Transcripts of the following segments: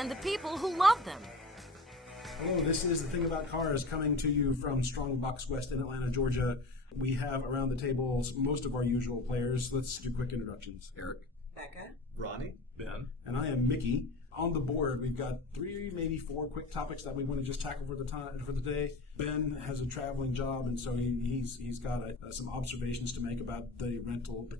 and the people who love them. Hello, this is The Thing About Cars coming to you from Strong Box West in Atlanta, Georgia. We have around the tables most of our usual players. Let's do quick introductions. Eric. Beka. Ronny. Ben. And I am Mickey. On the board, we've got 3, maybe 4 quick topics that we want to just tackle for the day. Ben has a traveling job, and so he's got some observations to make about the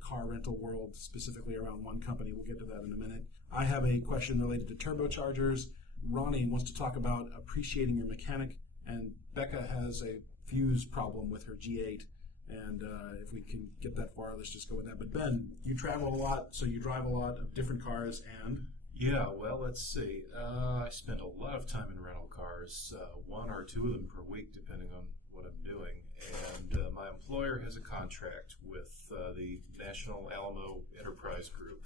car rental world, specifically around one company. We'll get to that in a minute. I have a question related to turbochargers. Ronny wants to talk about appreciating your mechanic, and Beka has a fuse problem with her G8. And if we can get that far, let's just go with that. But Ben, you travel a lot, so you drive a lot of different cars, and... Yeah, well, let's see. I spend a lot of time in rental cars, 1 or 2 of them per week, depending on what I'm doing. And my employer has a contract with the National Alamo Enterprise Group.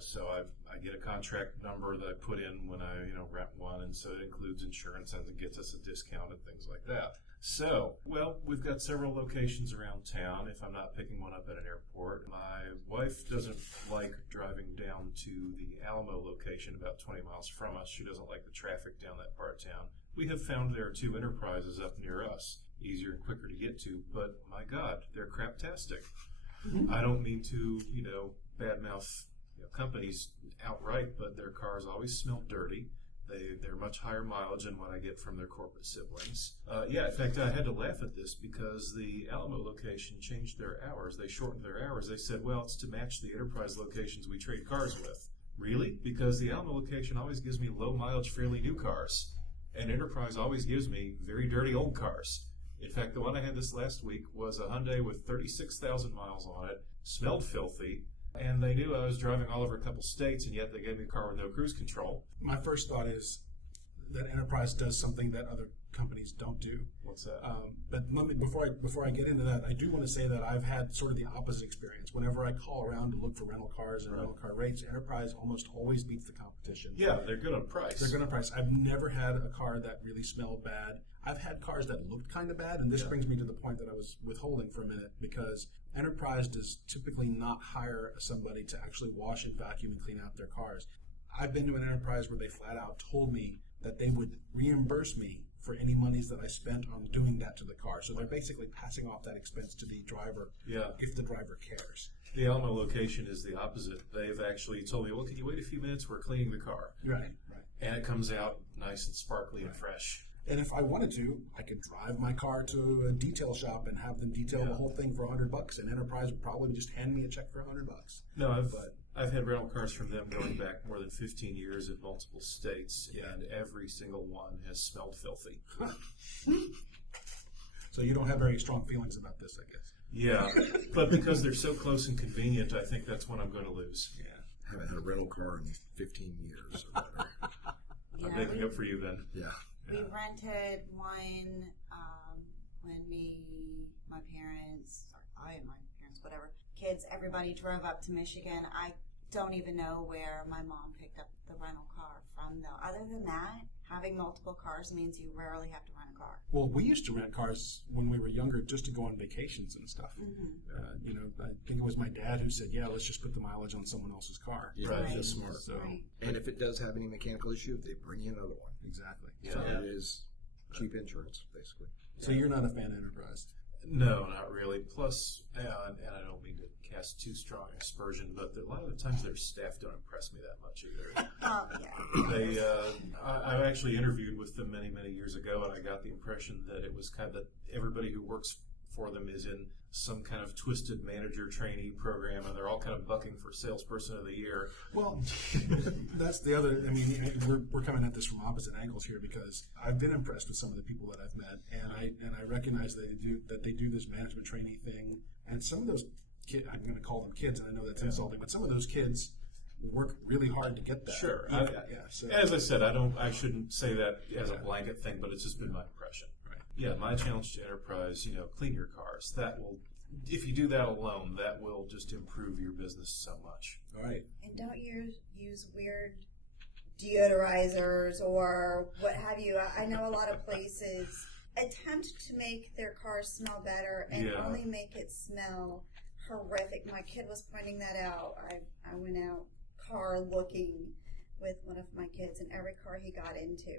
So I get a contract number that I put in when I rent one, and so it includes insurance and it gets us a discount and things like that. So, well, we've got several locations around town if I'm not picking one up at an airport. My wife doesn't like driving down to the Alamo location about 20 miles from us. She doesn't like the traffic down that part of town. We have found there are 2 enterprises up near us, easier and quicker to get to, but my God, they're craptastic. I don't mean to, badmouth companies outright, but their cars always smell dirty. They're much higher mileage than what I get from their corporate siblings. In fact, I had to laugh at this because the Alamo location changed their hours. They shortened their hours. They said, well, it's to match the Enterprise locations we trade cars with. Really? Because the Alamo location always gives me low mileage, fairly new cars. And Enterprise always gives me very dirty old cars. In fact, the one I had this last week was a Hyundai with 36,000 miles on it, smelled filthy, and they knew I was driving all over a couple states, and yet they gave me a car with no cruise control. My first thought is that Enterprise does something that other companies don't do. What's that? But let me, before I get into that, I do want to say that I've had sort of the opposite experience. Whenever I call around to look for rental cars and rental car rates, Enterprise almost always beats the competition. Yeah, they're good on price. They're good on price. I've never had a car that really smelled bad. I've had cars that looked kind of bad, and this brings me to the point that I was withholding for a minute, because Enterprise does typically not hire somebody to actually wash and vacuum and clean out their cars. I've been to an Enterprise where they flat out told me that they would reimburse me for any monies that I spent on doing that to the car. So they're basically passing off that expense to the driver if the driver cares. The Alamo location is the opposite. They've actually told me, well, can you wait a few minutes? We're cleaning the car. Right. And it comes out nice and sparkly and fresh. And if I wanted to, I could drive my car to a detail shop and have them detail the whole thing for $100, and Enterprise would probably just hand me a check for $100. No, I've had rental cars from them going back more than 15 years in multiple states, and every single one has smelled filthy. So you don't have very strong feelings about this, I guess. Yeah, but because they're so close and convenient, I think that's one I'm going to lose. Yeah, I haven't had a rental car in 15 years. Or whatever. I'm making up for you then. Yeah. We rented one when my parents, or I and my parents, whatever, kids, everybody drove up to Michigan. I don't even know where my mom picked up the rental car from, though. Other than that, having multiple cars means you rarely have to rent a car. Well, we used to rent cars when we were younger just to go on vacations and stuff. I think it was my dad who said, let's just put the mileage on someone else's car. Yeah, Right. that's smart. So, And if it does have any mechanical issue, they bring you another one. Exactly. So it is cheap insurance, basically. So you're not a fan of Enterprise? No, not really. Plus, and I don't mean to cast too strong aspersion, but a lot of the times their staff don't impress me that much either. I actually interviewed with them many, many years ago, and I got the impression that it was kind of that everybody who works for them is in some kind of twisted manager trainee program, and they're all kind of bucking for salesperson of the year. Well, that's the other. I mean, we're coming at this from opposite angles here, because I've been impressed with some of the people that I've met, and I recognize that they do this management trainee thing, and some of those kids, I'm going to call them kids, and I know that's insulting, but some of those kids work really hard to get that. Sure. So, as I said, I shouldn't say that as a blanket thing, but it's just been my impression. Right. Yeah, my challenge to Enterprise, clean your cars. That will, if you do that alone, that will just improve your business so much. All right. And don't use weird deodorizers or what have you. I know a lot of places attempt to make their cars smell better and only make it smell horrific. My kid was pointing that out. I went out car looking with one of my kids, and every car he got into,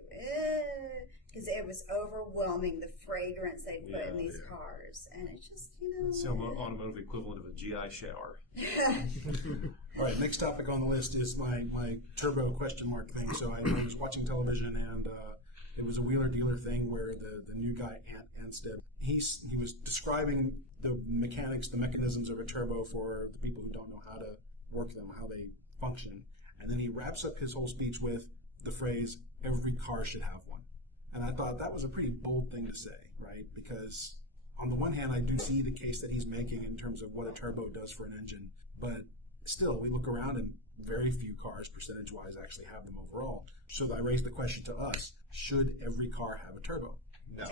because it was overwhelming, the fragrance they put in these cars, and it's just, It's the automotive equivalent of a GI shower. All right, next topic on the list is my turbo question mark thing. So I was watching television, and it was a wheeler dealer thing where the new guy, Ant Anstead, he was describing the mechanics, the mechanisms of a turbo for the people who don't know how to work them, how they function. And then he wraps up his whole speech with the phrase, every car should have one. And I thought that was a pretty bold thing to say, right? Because on the one hand, I do see the case that he's making in terms of what a turbo does for an engine. But still, we look around and very few cars, percentage-wise, actually have them overall. So I raised the question to us, should every car have a turbo? No.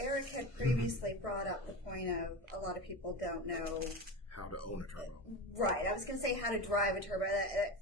Eric had previously brought up the point of a lot of people don't know How to own a turbo. Right. I was going to say how to drive a turbo.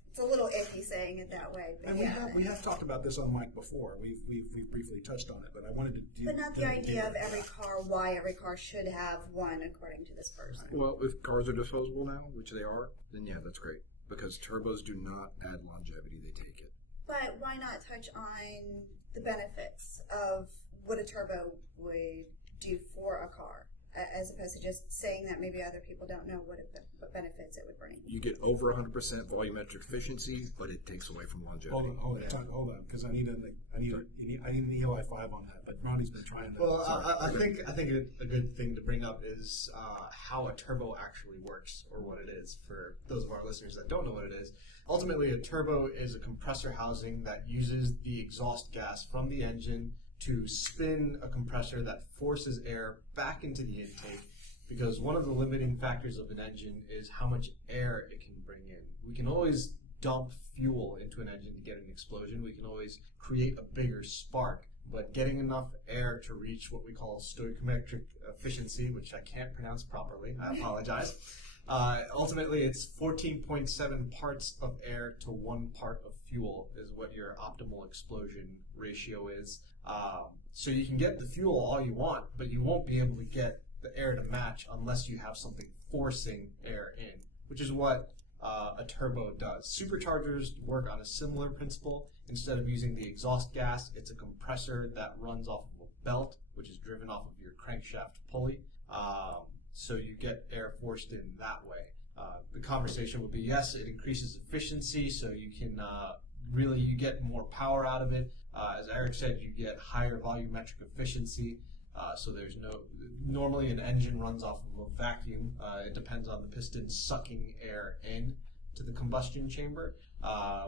It's a little iffy saying it that way. But and we have talked about this on mic before. We've briefly touched on it, but I wanted to do. But not the idea of every car, why every car should have one, according to this person. Well, if cars are disposable now, which they are, then yeah, that's great. Because turbos do not add longevity, they take it. But why not touch on the benefits of what a turbo would do for a car, as opposed to just saying that maybe other people don't know what benefits it would bring? You get over 100% volumetric efficiency, but it takes away from longevity. Hold on, because I need an ELI 5 on that. But Ronnie's been trying to. Well, I think a good thing to bring up is how a turbo actually works, or what it is, for those of our listeners that don't know what it is. Ultimately, a turbo is a compressor housing that uses the exhaust gas from the engine to spin a compressor that forces air back into the intake, because one of the limiting factors of an engine is how much air it can bring in. We can always dump fuel into an engine to get an explosion. We can always create a bigger spark, but getting enough air to reach what we call stoichiometric efficiency, which I can't pronounce properly, I apologize. Ultimately, it's 14.7 parts of air to 1 part of fuel is what your optimal explosion ratio is. So you can get the fuel all you want, but you won't be able to get the air to match unless you have something forcing air in, which is what a turbo does. Superchargers work on a similar principle. Instead of using the exhaust gas, it's a compressor that runs off of a belt, which is driven off of your crankshaft pulley. So you get air forced in that way. The conversation would be, yes, it increases efficiency, so you can you get more power out of it. As Eric said, you get higher volumetric efficiency. So there's normally an engine runs off of a vacuum. It depends on the piston sucking air in to the combustion chamber.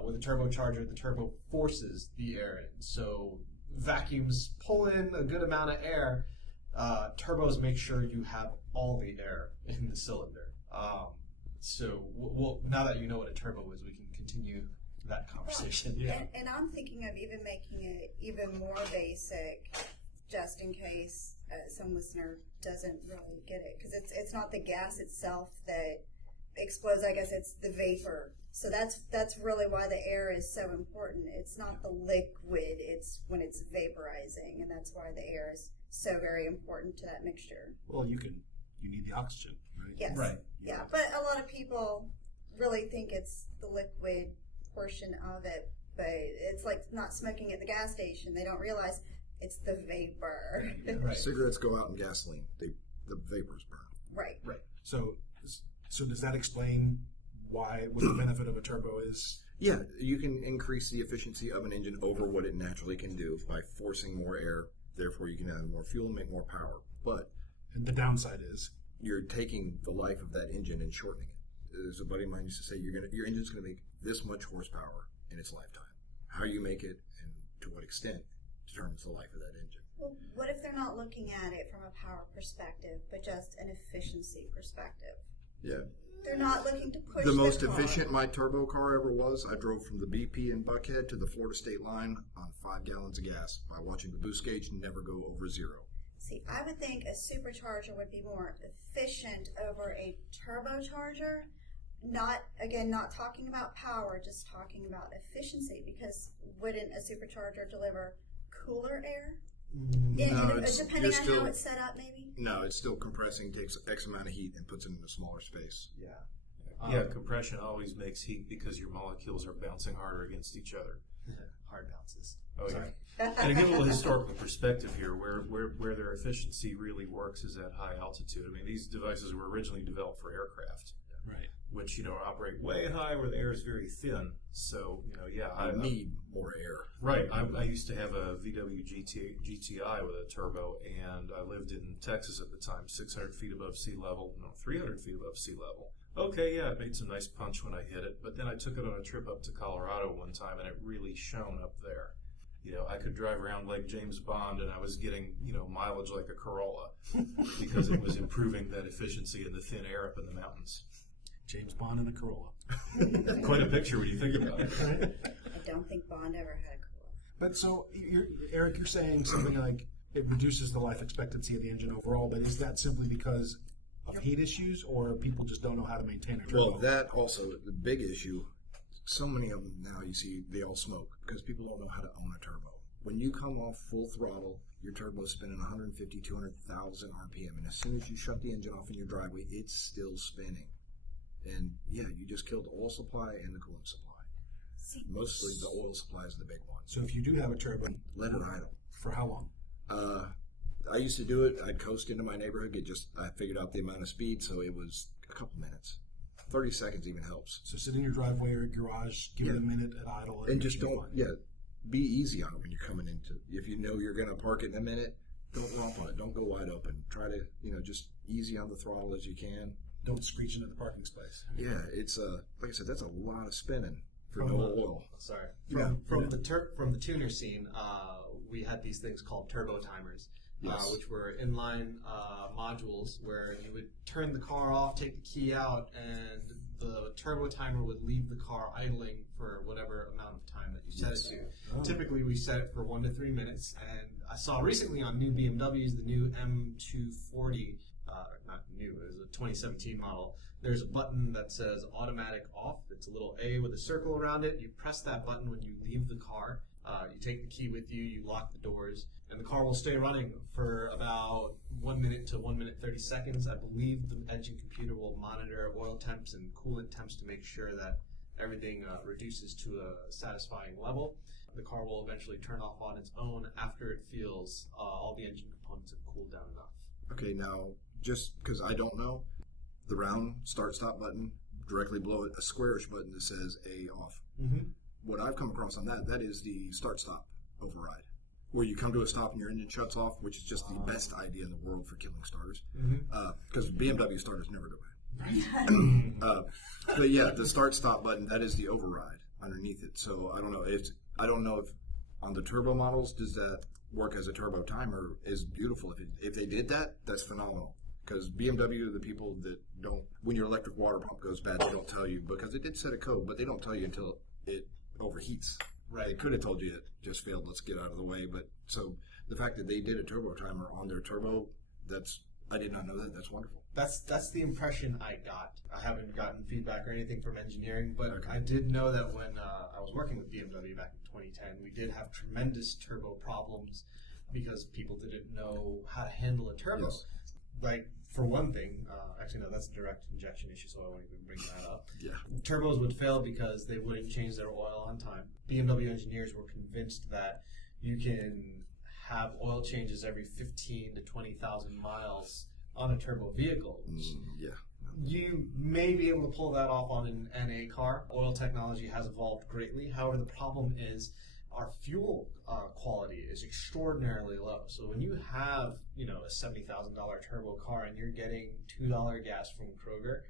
With a turbocharger, the turbo forces the air in. So vacuums pull in a good amount of air. Turbos make sure you have all the air in the cylinder. So now that you know what a turbo is, we can continue that conversation. Yeah. And I'm thinking of even making it even more basic, just in case some listener doesn't really get it, because it's not the gas itself that explodes. I guess it's the vapor. So that's really why the air is so important. It's not the liquid; it's when it's vaporizing, and that's why the air is so very important to that mixture. Well, you need the oxygen, right? Yes. Right. Yeah, but a lot of people really think it's the liquid portion of it, but it's like not smoking at the gas station. They don't realize it's the vapor. Right. Cigarettes go out in gasoline. The vapors burn. Right. So does that explain what the benefit of a turbo is? Yeah, you can increase the efficiency of an engine over what it naturally can do by forcing more air. Therefore, you can add more fuel and make more power. But And the downside is? you're taking the life of that engine and shortening it. As a buddy of mine used to say, your engine's going to make this much horsepower in its lifetime. How you make it and to what extent determines the life of that engine. Well, what if they're not looking at it from a power perspective, but just an efficiency perspective? Yeah. They're not looking to push The most car. efficient my turbo car ever was, I drove from the BP in Buckhead to the Florida state line on 5 gallons of gas by watching the boost gauge never go over 0. See, I would think a supercharger would be more efficient over a turbocharger. Not talking about power, just talking about efficiency, because wouldn't a supercharger deliver cooler air? Depending on how it's set up, maybe? No, it's still compressing, takes X amount of heat and puts it in a smaller space. Yeah. Yeah, compression always makes heat because your molecules are bouncing harder against each other. Hard bounces. Oh, yeah. And to give a little historical perspective here, where their efficiency really works is at high altitude. I mean, these devices were originally developed for aircraft, Right. which, operate way high where the air is very thin. So, I need more air. Right. I used to have a VW GTI with a turbo, and I lived in Texas at the time, 600 feet above sea level, 300 feet above sea level. Okay, yeah, it made some nice punch when I hit it, but then I took it on a trip up to Colorado one time, and it really shone up there. I could drive around like James Bond, and I was getting, mileage like a Corolla because it was improving that efficiency in the thin air up in the mountains. James Bond in a Corolla. Quite a picture when you think about it. I don't think Bond ever had a Corolla. But so, Eric, you're saying something like it reduces the life expectancy of the engine overall, but is that simply because of heat issues, or people just don't know how to maintain a turbo? Well, that also, the big issue, so many of them now you see, they all smoke because people don't know how to own a turbo. When you come off full throttle, your turbo's spinning 150, 200,000 RPM, and as soon as you shut the engine off in your driveway, it's still spinning. And yeah, you just killed the oil supply and the coolant supply. Mostly the oil supply is the big one. So if you do have a turbo, Let it idle. for how long? I used to do it. I'd coast into my neighborhood. I figured out the amount of speed, so it was a couple minutes. 30 seconds even helps. So sit in your driveway or garage, give it a minute at idle. And just don't, be easy on it when you're coming into. If you know you're going to park it in a minute, don't romp on it. Don't go wide open. Try to, just easy on the throttle as you can. Don't screech into the parking space. Yeah, it's like I said, that's a lot of spinning for no oil. Sorry. Yeah. From the tuner scene, we had these things called turbo timers, which were inline modules where you would turn the car off, take the key out, and the turbo timer would leave the car idling for whatever amount of time that you set it to. Oh. Typically, we set it for 1 to 3 minutes, and I saw recently on new BMWs, the new M240, not new, it was a 2017 model, there's a button that says automatic off. It's a little A with a circle around it. You press that button when you leave the car. You take the key with you, you lock the doors, and the car will stay running for about 1 minute to 1 minute 30 seconds. I believe the engine computer will monitor oil temps and coolant temps to make sure that everything reduces to a satisfying level. The car will eventually turn off on its own after it feels all the engine components have cooled down enough. Okay, now, just because I don't know, the round start-stop button, directly below it, a squarish button that says A off. Mm-hmm. What I've come across on that is the start-stop override, where you come to a stop and your engine shuts off, which is just the best idea in the world for killing starters. Because BMW starters never do it. But yeah, the start-stop button, that is the override underneath it. So I don't know if on the turbo models, does that work as a turbo timer? Is beautiful. If they did that, that's phenomenal. Because BMW, the people that don't, when your electric water pump goes bad, they don't tell you, because it did set a code, but they don't tell you until it overheats. Right. They could have told you it just failed, let's get out of the way. But so the fact that they did a turbo timer on their turbo, I did not know that. That's wonderful. That's the impression I got. I haven't gotten feedback or anything from engineering, but I did know that when I was working with BMW back in 2010, we did have tremendous turbo problems because people didn't know how to handle a turbo. Yes. Like, for one thing, actually no, that's a direct injection issue, so I won't even bring that up. Yeah. Turbos would fail because they wouldn't change their oil on time. BMW engineers were convinced that you can have oil changes every 15 to 20,000 miles on a turbo vehicle. Yeah. You may be able to pull that off on an NA car. Oil technology has evolved greatly. However, the problem is our fuel quality is extraordinarily low. So when you have, a $70,000 turbo car and you're getting $2 gas from Kroger,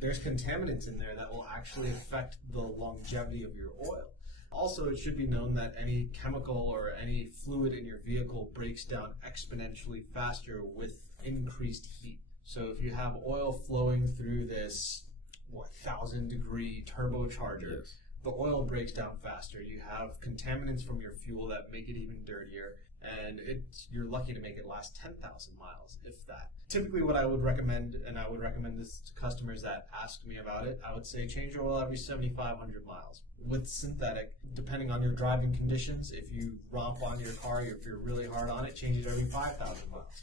there's contaminants in there that will actually affect the longevity of your oil. Also, it should be known that any chemical or any fluid in your vehicle breaks down exponentially faster with increased heat. So if you have oil flowing through this 1,000-degree turbocharger, Yes. the oil breaks down faster. You have contaminants from your fuel that make it even dirtier, and you're lucky to make it last 10,000 miles, if that. Typically what I would recommend, and I would recommend this to customers that ask me about it, I would say change your oil every 7,500 miles. With synthetic, depending on your driving conditions, if you romp on your car, if you're really hard on it, change it every 5,000 miles.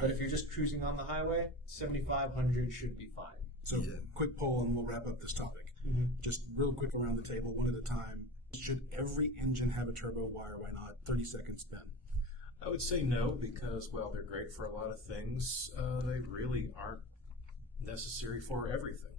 But if you're just cruising on the highway, 7,500 should be fine. So, quick poll and we'll wrap up this topic. Just real quick around the table, one at a time. Should every engine have a turbo? Why or why not? 30 seconds, Ben. I would say no, because, well, they're great for a lot of things. They really aren't necessary for everything.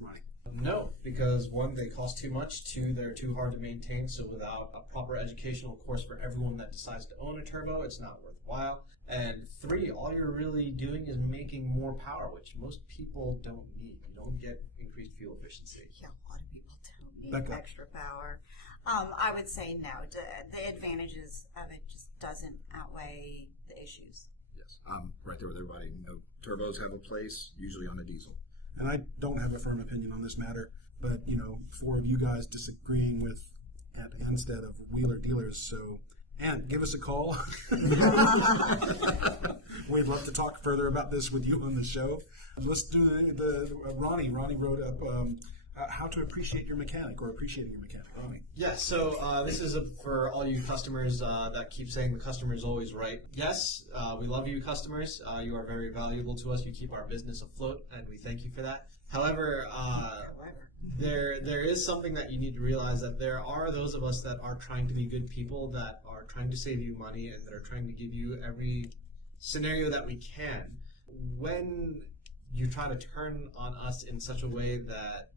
Ronny. No, because one, they cost too much. Two, they're too hard to maintain. So without a proper educational course for everyone that decides to own a turbo, it's not worthwhile. And three, all you're really doing is making more power, which most people don't need. You don't get increased fuel efficiency. Yeah, a lot of people don't need Beka. extra power. I would say no. The advantages of it just doesn't outweigh the issues. Yes, I'm right there with everybody. Turbos have a place, usually on a diesel. And I don't have a firm opinion on this matter, but, four of you guys disagreeing with Ant Anstead of Wheeler Dealers, so Ant, give us a call. We'd love to talk further about this with you on the show. Let's do Ronny. Ronny wrote up how to appreciate your mechanic or appreciating your mechanic. Ronny. Yeah, so this is for all you customers that keep saying the customer is always right. Yes, we love you customers. You are very valuable to us. You keep our business afloat, and we thank you for that. However, there is something that you need to realize, that there are those of us that are trying to be good people, that are trying to save you money, and that are trying to give you every scenario that we can. When you try to turn on us in such a way that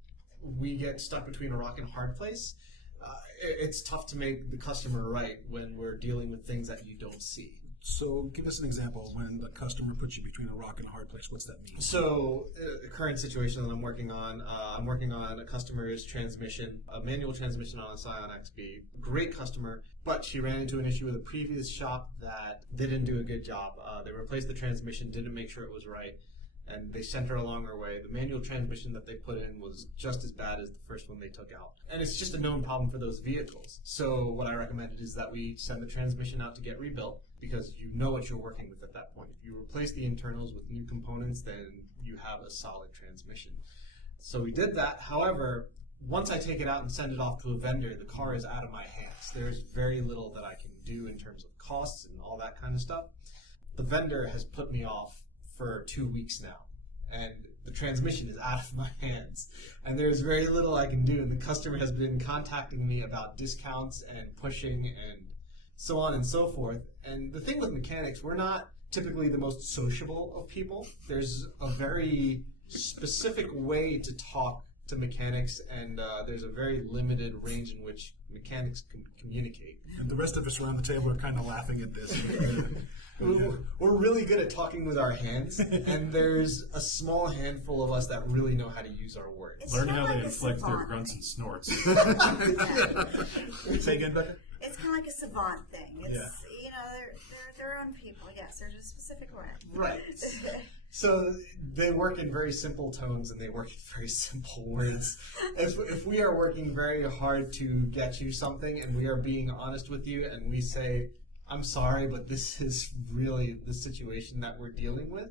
we get stuck between a rock and a hard place, it's tough to make the customer right when we're dealing with things that you don't see. So give us an example when the customer puts you between a rock and a hard place. What's that mean? So the current situation that I'm working on a customer's transmission, a manual transmission on a Scion XB. Great customer, but she ran into an issue with a previous shop that didn't do a good job. They replaced the transmission, didn't make sure it was right, and they sent her along her way. The manual transmission that they put in was just as bad as the first one they took out. And it's just a known problem for those vehicles. So what I recommended is that we send the transmission out to get rebuilt, because you know what you're working with at that point. If you replace the internals with new components, then you have a solid transmission. So we did that. However, once I take it out and send it off to a vendor, the car is out of my hands. There's very little that I can do in terms of costs and all that kind of stuff. The vendor has put me off for 2 weeks now, and the transmission is out of my hands, and there's very little I can do, and the customer has been contacting me about discounts and pushing and so on and so forth. And the thing with mechanics, we're not typically the most sociable of people. There's a very specific way to talk to mechanics, and there's a very limited range in which mechanics can communicate. And the rest of us around the table are kind of laughing at this. We're really good at talking with our hands, and there's a small handful of us that really know how to use our words. It's Learning not how like to a inflect their savant grunts thing. and snorts. Say again, Becca? It's kind of like a savant thing. It's, Yeah. they're their own people. Yes, there's a specific way. Right. So they work in very simple tones, and they work in very simple words. If we are working very hard to get you something, and we are being honest with you, and we say, I'm sorry, but this is really the situation that we're dealing with,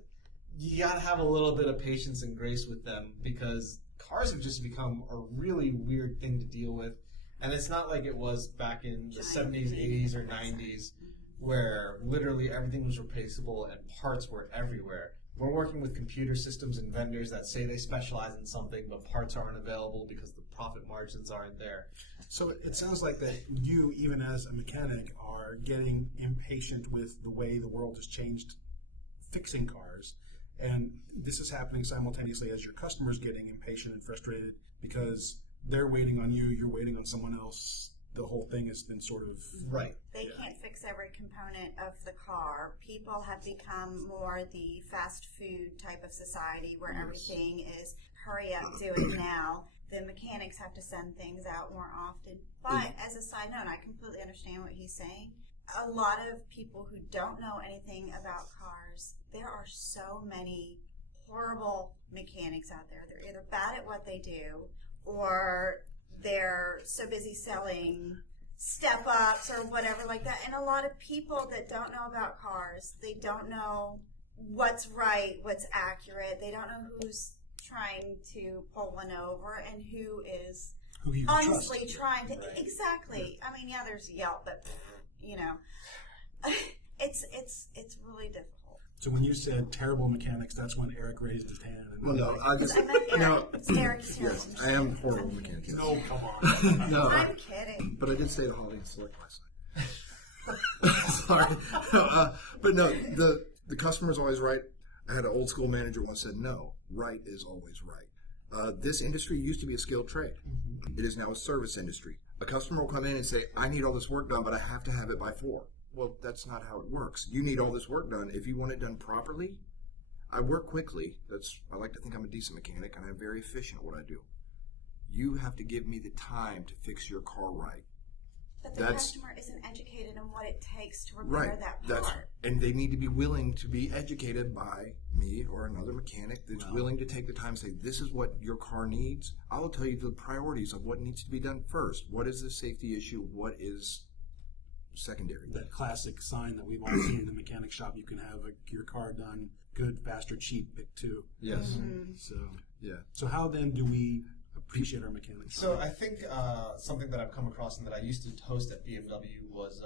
you gotta have a little bit of patience and grace with them, because cars have just become a really weird thing to deal with. And it's not like it was back in the 70s, 80s, or 90s, where literally everything was replaceable and parts were everywhere. We're working with computer systems and vendors that say they specialize in something, but parts aren't available because the profit margins aren't there. So it sounds like that you, even as a mechanic, are getting impatient with the way the world has changed fixing cars. And this is happening simultaneously as your customers getting impatient and frustrated because they're waiting on you, you're waiting on someone else. The whole thing has been sort of... Right. They can't fix every component of the car. People have become more the fast food type of society where everything is hurry up, do it now. The mechanics have to send things out more often. But as a side note, I completely understand what he's saying. A lot of people who don't know anything about cars, there are so many horrible mechanics out there. They're either bad at what they do, or they're so busy selling step-ups or whatever like that. And a lot of people that don't know about cars, they don't know what's right, what's accurate. They don't know who's trying to pull one over and who is Who you can honestly trust. trying to... Right. Exactly. I mean, yeah, there's Yelp, but, it's really difficult. So when you said terrible mechanics, that's when Eric raised his hand. And Well, no, I just I meant Eric. no. It's Derek's terrible. Yes, I am horrible mechanic. Yes. No, come on. No, I'm kidding. but I did say the Holly and Select last night. Sorry, but no, the customer's always right. I had an old school manager once said, "No, right is always right." This industry used to be a skilled trade. It is now a service industry. A customer will come in and say, "I need all this work done, but I have to have it by 4." Well, that's not how it works. You need all this work done. If you want it done properly, I work quickly. I like to think I'm a decent mechanic, and I'm very efficient at what I do. You have to give me the time to fix your car right. But the customer isn't educated in what it takes to repair Right. that part. And they need to be willing to be educated by me or another mechanic that's willing to take the time to say, this is what your car needs. I will tell you the priorities of what needs to be done first. What is the safety issue? What is secondary? That classic sign that we've all seen in the mechanic shop, you can have your car done good, fast, or cheap, pick 2. Yes. So, Yeah. so how then do we appreciate our mechanics? So I think something that I've come across and that I used to host at BMW was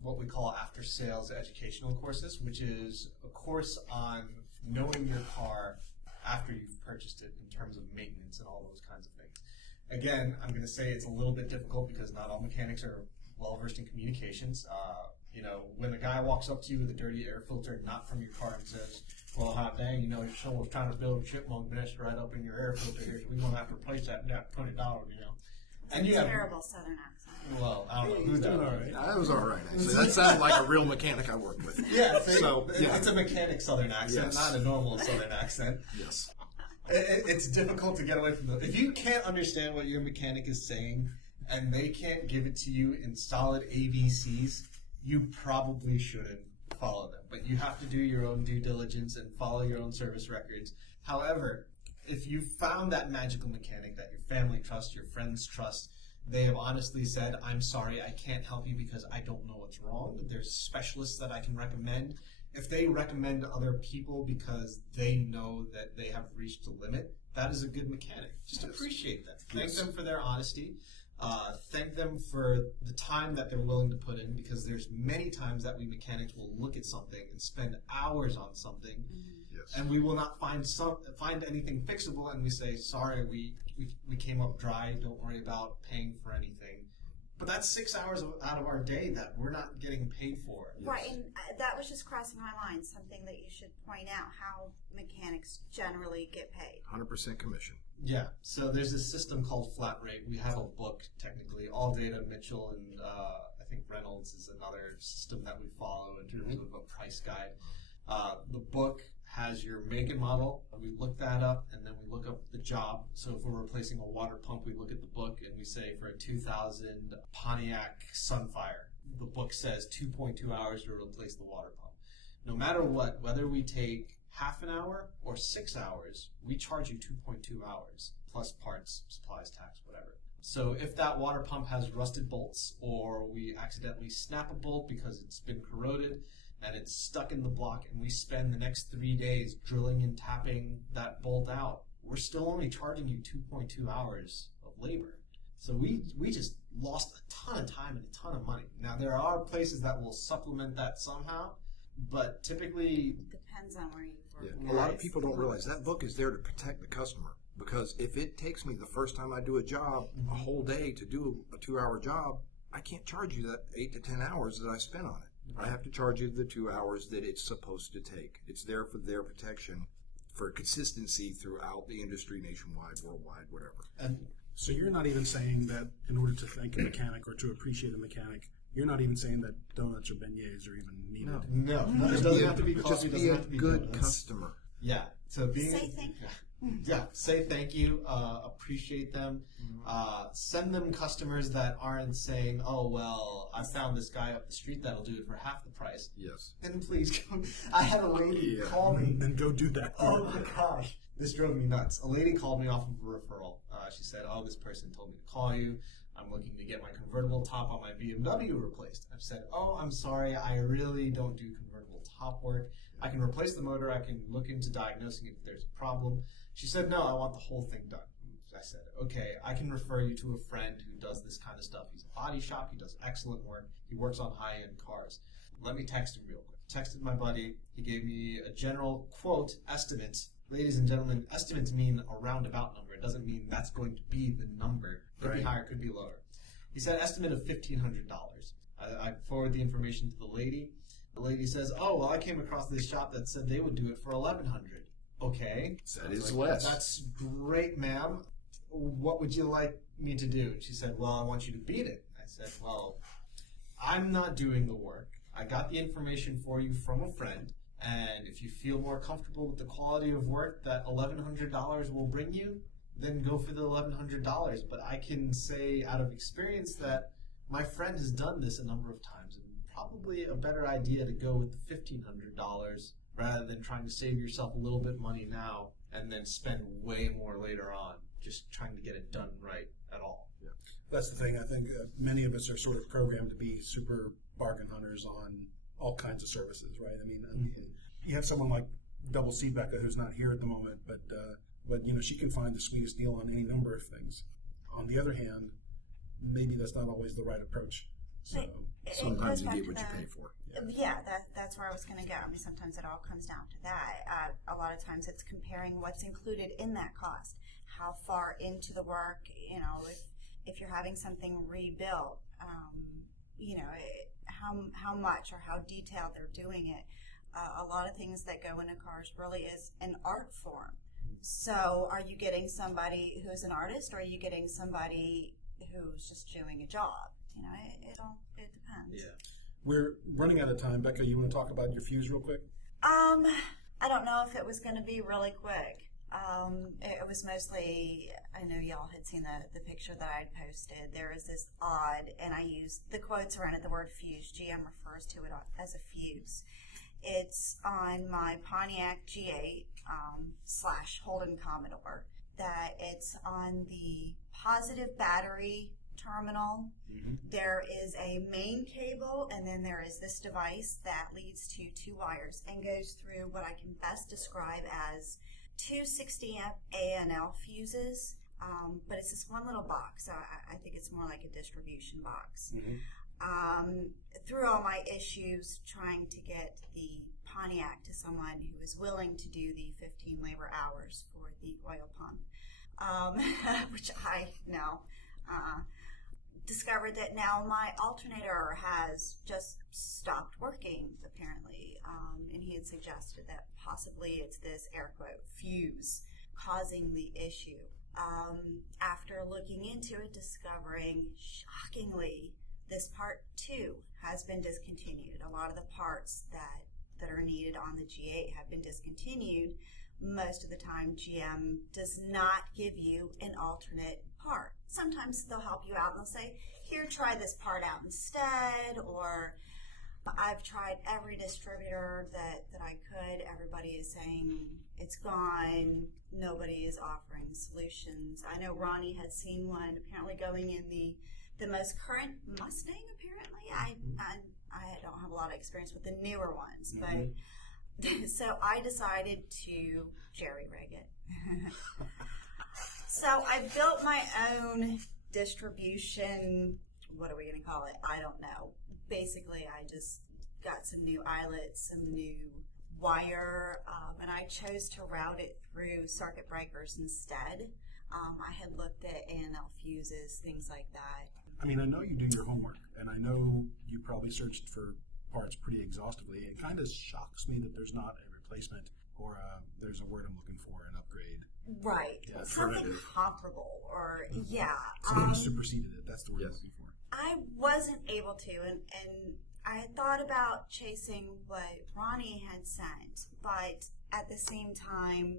what we call after sales educational courses, which is a course on knowing your car after you've purchased it in terms of maintenance and all those kinds of things. Again, I'm going to say it's a little bit difficult because not all mechanics are well versed in communications. When a guy walks up to you with a dirty air filter not from your car and says, "Well, hot dang, someone's trying to build a chipmunk nest right up in your air filter here, so we want to have to replace that $20, And It's a terrible Southern accent. Well, I don't know who's doing all right. That was all right, actually. That sounded like a real mechanic I worked with. Yeah, yeah. It's a mechanic Southern accent, Yes. not a normal Southern accent. Yes. It's difficult to get away from If you can't understand what your mechanic is saying and they can't give it to you in solid ABCs, you probably shouldn't follow them. But you have to do your own due diligence and follow your own service records. However, if you found that magical mechanic that your family trusts, your friends trust, they have honestly said, "I'm sorry, I can't help you because I don't know what's wrong. There's specialists that I can recommend." If they recommend other people because they know that they have reached a limit, that is a good mechanic. Just appreciate them. Thank them for their honesty. Thank them for the time that they're willing to put in, because there's many times that we mechanics will look at something and spend hours on something, and we will not find anything fixable, and we say, "Sorry, we came up dry. Don't worry about paying for anything." But that's 6 hours out of our day that we're not getting paid for. Right, and that was just crossing my mind, something that you should point out, how mechanics generally get paid. 100% commission. Yeah, so there's this system called flat rate. We have a book, technically. All Data, Mitchell, and I think Reynolds is another system that we follow in terms of a price guide. The book has your make and model. We look that up, and then we look up the job. So if we're replacing a water pump, we look at the book, and we say for a 2000 Pontiac Sunfire, the book says 2.2 hours to replace the water pump. No matter what, whether we take half an hour or 6 hours, we charge you 2.2 hours, plus parts, supplies, tax, whatever. So if that water pump has rusted bolts, or we accidentally snap a bolt because it's been corroded, and it's stuck in the block, and we spend the next 3 days drilling and tapping that bolt out, we're still only charging you 2.2 hours of labor. So we just lost a ton of time and a ton of money. Now, there are places that will supplement that somehow, but typically... Depends on where you work. Yeah. A lot of people don't realize that book is there to protect the customer, because if it takes me the first time I do a job a whole day to do a 2-hour job, I can't charge you that 8 to 10 hours that I spent on it. I have to charge you the 2 hours that it's supposed to take. It's there for their protection, for consistency throughout the industry, nationwide, worldwide, whatever. And So you're not even saying that in order to thank a mechanic or to appreciate a mechanic, you're not even saying that donuts or beignets are even needed. no, it Just doesn't be a- have to be just coffee, be doesn't a have to be good donuts. customer. Yeah, so being... Say thank you. Yeah, say thank you, appreciate them, send them customers that aren't saying, "Oh, well, I found this guy up the street that'll do it for half the price." Yes. And please, I had a lady Yeah. call me. Then go do that. Oh my gosh, this drove me nuts. A lady called me off of a referral. She said, "Oh, this person told me to call you. I'm looking to get my convertible top on my BMW replaced." I've said, "Oh, I'm sorry, I really don't do convertible top work. I can replace the motor. I can look into diagnosing if there's a problem." She said, "No, I want the whole thing done." I said, "Okay, I can refer you to a friend who does this kind of stuff. He's a body shop. He does excellent work. He works on high-end cars. Let me text him real quick." texted my buddy. He gave me a general quote estimate. Ladies and gentlemen, estimates mean a roundabout number. It doesn't mean that's going to be the number. Could be higher, could be lower. He said estimate of $1,500. I forward the information to the lady. The lady says, "Oh, well, I came across this shop that said they would do it for $1,100. Okay, That is less. That's great, ma'am. What would you like me to do?" And she said, "Well, I want you to beat it." I said, "Well, I'm not doing the work. I got the information for you from a friend, and if you feel more comfortable with the quality of work that $1,100 will bring you, then go for the $1,100. But I can say out of experience that my friend has done this a number of times, and probably a better idea to go with the $1,500 rather than trying to save yourself a little bit of money now and then spend way more later on just trying to get it done right at all." Yeah. That's the thing. I think many of us are sort of programmed to be super bargain hunters on all kinds of services, right? I mean, you have someone like Double C Beka, who's not here at the moment, but you know, she can find the sweetest deal on any number of things. On the other hand, maybe that's not always the right approach. So Sometimes you get what you pay for. Yeah, that's where I was going to go. I mean, sometimes it all comes down to that. A lot of times it's comparing what's included in that cost, how far into the work, you know, if you're having something rebuilt, you know, how much or how detailed they're doing it. A lot of things that go into cars really is an art form. So are you getting somebody who's an artist, or are you getting somebody who's just doing a job? You know, it depends. Yeah. we're running out of time. Becca, you want to talk about your fuse real quick? I don't know if it was going to be really quick. It was mostly, I know y'all had seen the picture that I'd posted. There is this odd, and I use the quotes around it, the word fuse. GM refers to it as a fuse. It's on my Pontiac G8 / Holden Commodore, that it's on the positive battery terminal. Mm-hmm. There is a main cable, and then there is this device that leads to 2 wires and goes through what I can best describe as 2 60 amp ANL fuses, but it's this one little box. I think it's more like a distribution box. Mm-hmm. Through all my issues trying to get the Pontiac to someone who is willing to do the 15 labor hours for the oil pump, which I now discovered that now my alternator has just stopped working, apparently, and he had suggested that possibly it's this, air quote, fuse causing the issue. After looking into it, discovering, shockingly, this part 2 has been discontinued. A lot of the parts that are needed on the G8 have been discontinued. Most of the time, GM does not give you an alternate part. Sometimes they'll help you out and they'll say, here, try this part out instead, or I've tried every distributor that I could. Everybody is saying it's gone. Nobody is offering solutions. I know Ronny had seen one apparently going in the most current Mustang, apparently. I don't have a lot of experience with the newer ones, but so I decided to jerry-rig it. So I built my own distribution, what are we going to call it? I don't know. Basically, I just got some new eyelets, some new wire, and I chose to route it through circuit breakers instead. I had looked at ANL fuses, things like that. I mean, I know you do your homework, and I know you probably searched for parts pretty exhaustively. It kind of shocks me that there's not a replacement, or there's a word I'm looking for, an upgrade. Right. Yeah, something comparable, or, Something superseded it. That's the word I'm looking for. I wasn't able to, and I had thought about chasing what Ronny had sent, but at the same time,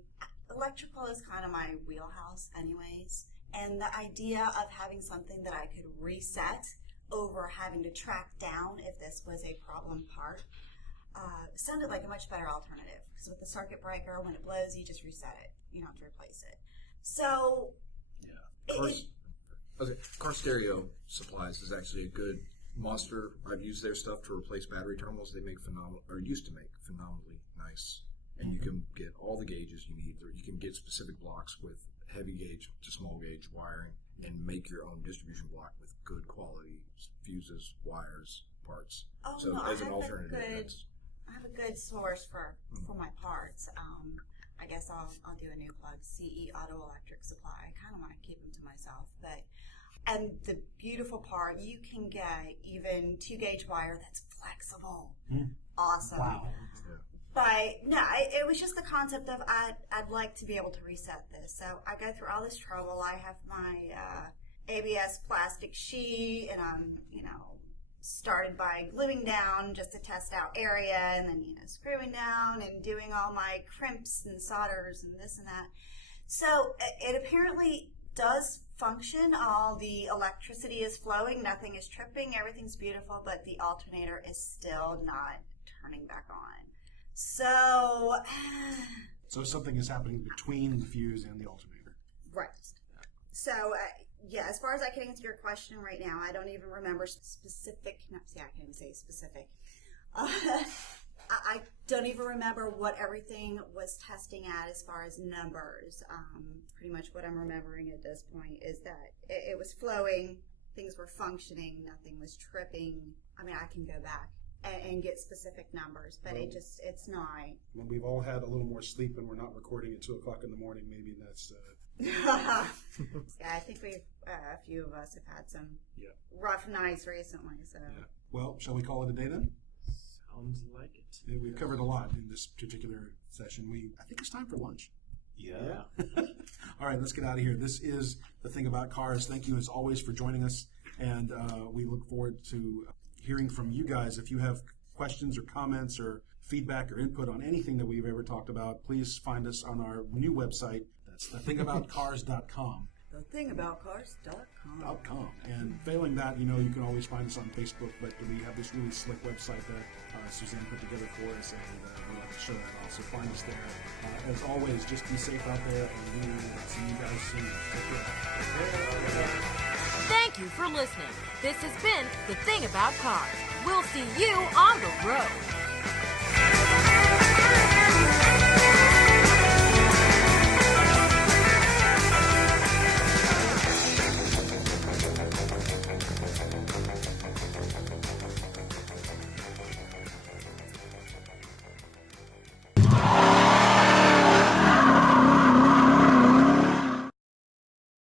electrical is kind of my wheelhouse anyways. And the idea of having something that I could reset over having to track down if this was a problem part sounded like a much better alternative. Because with the circuit breaker, when it blows, you just reset it. You don't have to replace it. So, Car Stereo Supplies is actually a good Monster. I've used their stuff to replace battery terminals. They make phenomenal, or used to make phenomenally nice. And you can get all the gauges you need. You can get specific blocks with heavy gauge to small gauge wiring and make your own distribution block with good quality fuses, wires, parts. Oh, so no, as an I had alternative, the good that's have a good source for my parts. I guess I'll do a new plug. CE Auto Electric Supply. I kind of want to keep them to myself, but. And the beautiful part, you can get even 2-gauge wire that's flexible. Awesome. Wow. But no, it was just the concept of I'd like to be able to reset this. So I go through all this trouble. I have my ABS plastic sheet, and I'm, started by gluing down just to test out area, and then, screwing down and doing all my crimps and solders and this and that. So it apparently does function. All the electricity is flowing, nothing is tripping, everything's beautiful, but the alternator is still not turning back on. So something is happening between the fuse and the alternator. Right. So, as far as I can answer your question right now, I don't even remember specific. I can't even say specific. I don't even remember what everything was testing at as far as numbers. Pretty much what I'm remembering at this point is that it was flowing, things were functioning, nothing was tripping. I mean, I can go back and get specific numbers, but it's not. When we've all had a little more sleep and we're not recording at 2 o'clock in the morning, maybe that's... Yeah, I think a few of us have had some rough nights recently. So, well, shall we call it a day then? Sounds like it. We've covered a lot in this particular session. I think it's time for lunch. Yeah. All right, let's get out of here. This is The Thing About Cars. Thank you, as always, for joining us, and we look forward to hearing from you guys. If you have questions or comments or feedback or input on anything that we've ever talked about, please find us on our new website. That's TheThingAboutCars.com. TheThingAboutCars.com. And failing that, you can always find us on Facebook, but we have this really slick website that Suzanne put together for us, and we'd like to show that off. So find us there. As always, just be safe out there, and we will see you guys soon. Take care. Thank you for listening. This has been The Thing About Cars. We'll see you on the road.